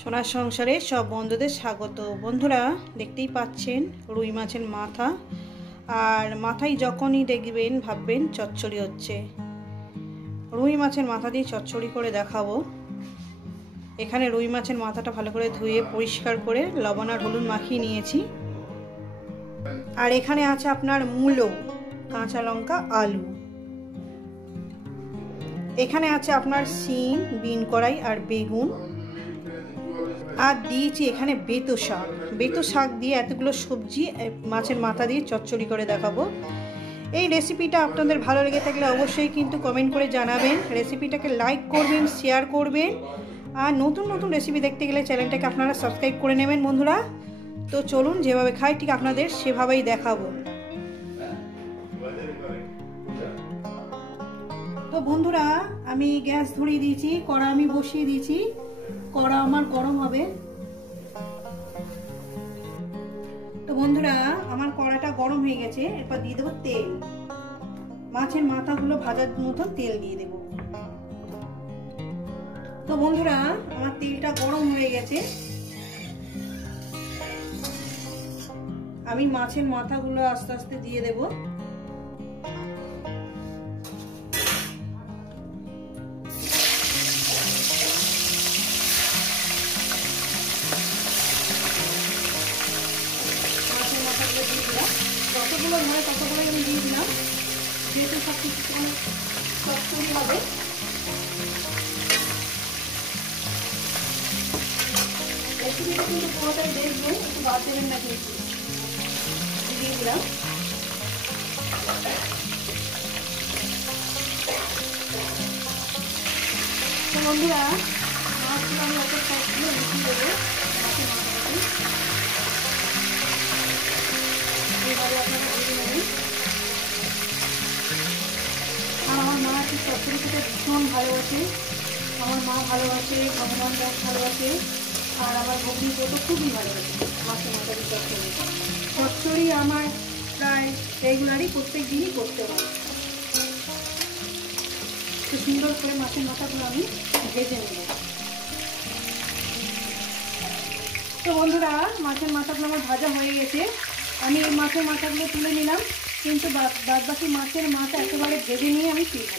সোনার সংসারে সব বন্ধুদের স্বাগত। বন্ধুরা দেখতেই পাচ্ছেন রুই মাছের মাথা, আর মাথায় যখনই দেখবেন ভাববেন চচ্চড়ি হচ্ছে। রুই মাছের মাথা দিয়ে চচ্চড়ি করে দেখাবো। এখানে রুই মাছের মাথাটা ভালো করে ধুয়ে পরিষ্কার করে লবণ আর হলুদ মাখিয়ে নিয়েছি। আর এখানে আছে আপনার মূলো, কাঁচা লঙ্কা, আলু। এখানে আছে আপনার শিম, বিন কড়াই আর বেগুন। আর দিয়েছি এখানে বেতো শাক। বেতো শাক দিয়ে এতগুলো সবজি মাছের মাথা দিয়ে চচ্চড়ি করে দেখাবো। এই রেসিপিটা আপনাদের ভালো লেগে থাকলে অবশ্যই কিন্তু কমেন্ট করে জানাবেন। রেসিপিটাকে লাইক করবেন, শেয়ার করবেন। আর নতুন নতুন রেসিপি দেখতে গেলে চ্যানেলটাকে আপনারা সাবস্ক্রাইব করে নেবেন বন্ধুরা। তো চলুন, যেভাবে খাই ঠিক আপনাদের সেভাবেই দেখাবো। তো বন্ধুরা আমি গ্যাস ধরিয়ে দিয়েছি, কড়া আমি বসিয়ে দিয়েছি। কড়া আমার গরম হবে। তো বন্ধুরা আমার কড়াটা গরম হয়ে গেছে। এরপর দিয়ে দেবো তেল। মাছের মাথাগুলো ভাজার মতো তেল দিয়ে দেব। তো বন্ধুরা আমার তেলটা গরম হয়ে গেছে। আমি মাছের মাথাগুলো আস্তে আস্তে দিয়ে দেব। যতগুলো ধরে ততগুলোই আমি দিয়ে দিলাম, যেহেতু সব কিছু চচ্চড়ি হবে। রেসিপিটা কিন্তু পুরোটাই দেখবেন, একটু বাদ দেবেন না কিন্তু। দিয়ে দিলাম। তো বন্ধুরা মাছগুলো আমি অত সাইড দিয়ে মিশিয়ে দেবো মাছের মাথাটাকে। এইভাবে আপনারা ভেজে নেবেন। আর আমার মা একটু চচ্চড়ি খেতে ভীষণ ভালোবাসে। আমার মা ভালোবাসে, ভগবান দাস ভালোবাসে, আর আমার ভগ্নি তো খুবই ভালোবাসে মাছের মাথা দিয়ে চচ্চড়ি। চচ্চড়ি আমার প্রায় রেগুলারই প্রত্যেক দিনই করতে হয়। খুব সুন্দর করে মাছের মাথাগুলো আমি ভেজে নেব। তো বন্ধুরা মাছের মাথাগুলো আমার ভাজা হয়ে গেছে। আমি এই মাছের মাথাগুলো তুলে নিলাম, কিন্তু বাদ বাকি মাছের মাথা একেবারে ভেজে নিয়ে আমি তুলব।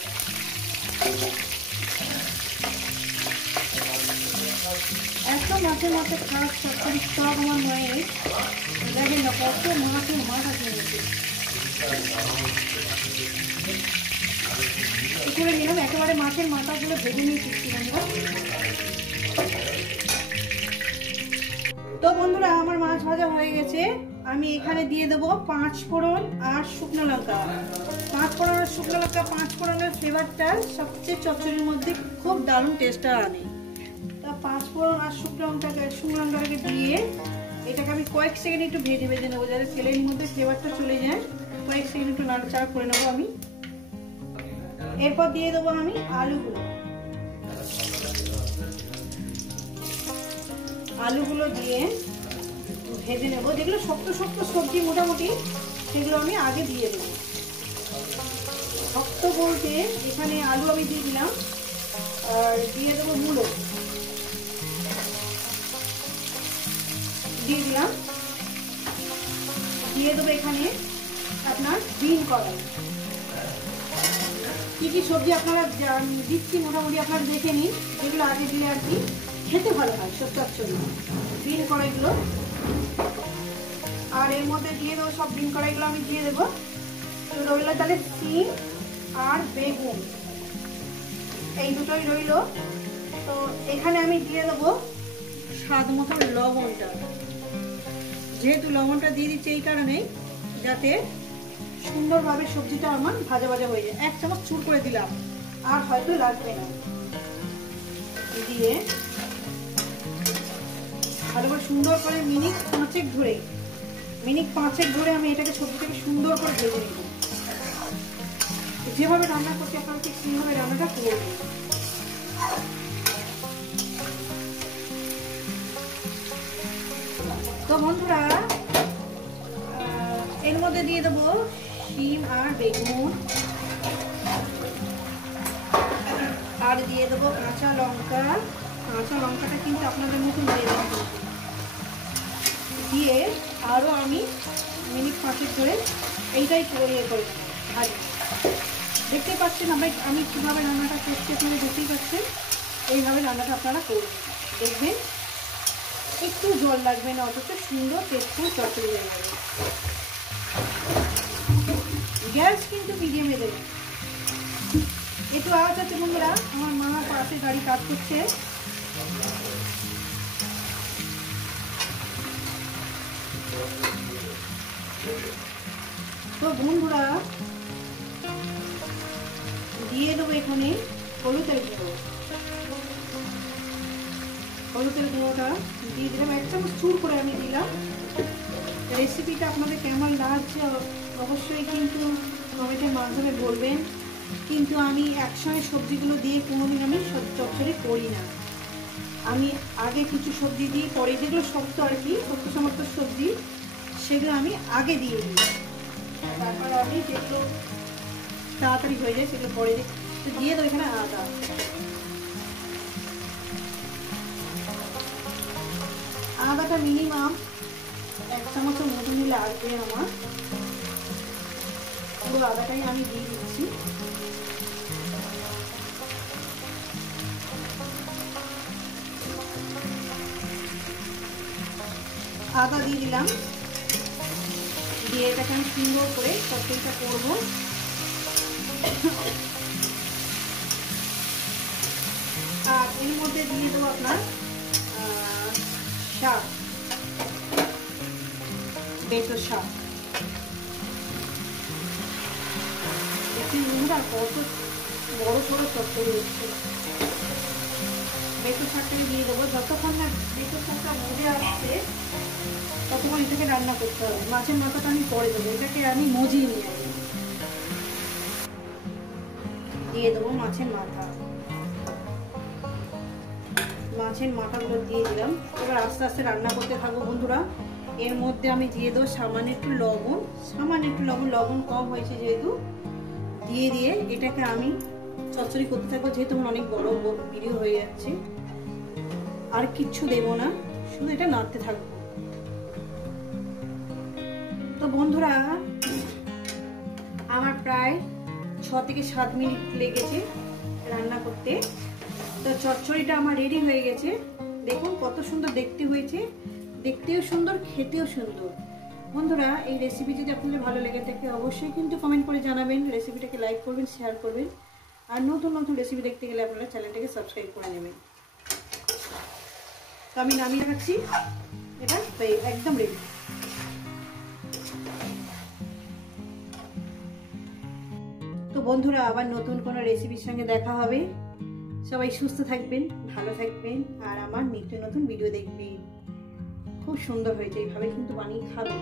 এত মাছের মাথা খাওয়ার চচ্চড়ি সব আমার মায়ের দেখেন না কত মাছের মাথা কিনেছে। তুলে নিলাম, একেবারে মাছের মাথাগুলো ভেজে নিয়ে তুলছিলাম। তো বন্ধুরা আমার মাছ ভাজা হয়ে গেছে। আমি এখানে দিয়ে দেবো 5 ফোড়ন আর শুকনো লঙ্কা। 5 ফোড়ন আর শুকনো লঙ্কা, 5 ফোড়নের ফ্লেভারটা সবচেয়ে চচ্চড়ির মধ্যে খুব দারুণ টেস্টটা আনে। তা 5 ফোড়ন আর শুকনো লঙ্কাটাকে দিয়ে এটাকে আমি কয়েক সেকেন্ড একটু ভেজে নেবো, যাতে তেলের মধ্যে ফ্লেভারটা চলে যায়। কয়েক সেকেন্ড একটু নাড়াচাড়া করে নেবো আমি। এরপর দিয়ে দেবো আমি আলুগুলো দিয়ে ভেজে নেব। যেগুলো শক্ত শক্ত সবজি মোটামুটি সেগুলো আমি আগে দিয়ে দেবো। শক্ত বলতে এখানে আলু আমি দিয়ে দিলাম, আর দিয়ে দেবো মূলো দিয়ে দিলাম। দিয়ে দেবো এখানে আপনার বিন কড়াই। কি কি সবজি আপনারা দিচ্ছি মোটামুটি আপনারা দেখে নিন, যেগুলো আগে দিলে আর কি খেতে ভালো হয় সব চচ্চড়ি। বিন কড়াইগুলো আর এর মধ্যে দিয়ে দেবো, সব বিন কড়াইগুলো আমি দিয়ে দেবো। তো রইল তাহলে শিম আর বেগুন, এই দুটোই রইল। তো এখানে আমি দিয়ে দেবো স্বাদ মতো লবণটা। যেহেতু লবণটা দিয়ে দিচ্ছি এই কারণে যাতে সুন্দরভাবে সবজিটা আমার ভাজা ভাজা হয়ে যায়। 1 চামচ চুর করে দিলাম, আর হয়তো লাগবে না। দিয়ে ভালো করে সুন্দর করে মিনিট 5 ধরে আমি এটাকে সবজিটাকে সুন্দর করে ভেজে নিব। যেভাবে রান্না করছি আপনারা ঠিক সেইভাবে রান্নাটা করবেন। তো বন্ধুরা এর মধ্যে দিয়ে দেবো শিম আর বেগুন, আর দিয়ে দেবো কাঁচা লঙ্কা কাঁচা লঙ্কাটা কিন্তু আপনাদের মতন দিয়ে আরও আমি মিনিট 5 ধরে এইটাই করে ভাজি। দেখতেই পাচ্ছেন আমি কীভাবে রান্নাটা করছি, আপনারা দেখতেই পাচ্ছেন। এইভাবে রান্নাটা আপনারা করবেন, দেখবেন একটু জল লাগবে না, অথচ সুন্দর টেস্টফুল চচ্চড়ি হয়ে যাবে। গ্যাস কিন্তু মিডিয়ামে দেবেন। একটু আওয়াজ আছে বন্ধুরা, আমার মা পাশে গাড়ি কাজ করছে। তো বন্ধুরা দিয়ে দেবো এখানে হলুদের গুঁড়ো। হলুদের গুঁড়োটা দিয়ে দিলাম 1 চামচ চুর করে আমি দিলাম। রেসিপিটা আপনাদের কেমন লাগছে অবশ্যই কিন্তু কমেন্টের মাধ্যমে বলবেন। কিন্তু আমি একসঙ্গে সবজিগুলো দিয়ে কোনোদিন আমি চচ্চড়ি করি না। আমি আগে কিছু সবজি দিই, পরে যেগুলো শক্ত আর কি, শক্ত সমর্থ সবজি সেগুলো আমি আগে দিয়ে দিই। তারপর আমি যেগুলো তাড়াতাড়ি হয়ে যায় সেগুলো পরে দিয়ে দেবো। এখানে আদা, আদাটা মিনিমাম 1 চামচের মতো নিলে আসবে আমার। পুরো আদাটাই আমি দিয়ে দিচ্ছি। আদা দিয়ে দিলাম, দিয়ে এটাকে আমি সুন্দর করে চচ্চড়িটা করবো। আর এর মধ্যে দিয়ে দেবো আপনার শাক, বেতো শাক। দেখুন বন্ধুরা কত বড় বড় চচ্চড়ি হচ্ছে। বেতো শাকটাকে দিয়ে দেবো। যতক্ষণ না বেতো শাকটা মজে আসছে ততক্ষণ এটাকে রান্না করতে হবে। মাছের মাথাটা আমি পরে দেবো, এটাকে আমি মজিয়ে নিয়ে আসবো। দিয়ে দেবো মাছের মাথা, মাছের মাথাগুলো দিয়ে দিলাম। এবার আস্তে আস্তে রান্না করতে থাকবো বন্ধুরা। এর মধ্যে আমি দিয়ে দেবো সামান্য একটু লবণ, লবণ কম হয়েছে যেহেতু দিয়ে এটাকে আমি চচ্চড়ি করতে থাকবো। যেহেতু আমার অনেক বড় ভিডিও হয়ে যাচ্ছে, আর কিচ্ছু দেবো না, শুধু এটা নাড়তে থাকবো। তো বন্ধুরা আমার প্রায় 6 থেকে 7 মিনিট লেগেছে রান্না করতে। তো চচ্চড়িটা আমার রেডি হয়ে গেছে। দেখুন কত সুন্দর দেখতে হয়েছে, দেখতেও সুন্দর, খেতেও সুন্দর। বন্ধুরা এই রেসিপি যদি আপনাদের ভালো লেগে থাকে অবশ্যই কিন্তু কমেন্ট করে জানাবেন, রেসিপিটাকে লাইক করবেন, শেয়ার করবেন। আর নতুন নতুন রেসিপি দেখতে গেলে আপনারা চ্যানেলটাকে সাবস্ক্রাইব করে নেবেন। তো আমি নামিয়ে রাখছি, এটা একদম রেডি। তো বন্ধুরা আবার নতুন কোনো রেসিপির সঙ্গে দেখা হবে। সবাই সুস্থ থাকবেন, ভালো থাকবেন, আর আমার নিত্য নতুন ভিডিও দেখবেন। খুব সুন্দর হয়েছে, এইভাবে কিন্তু বানিয়ে খাবেন।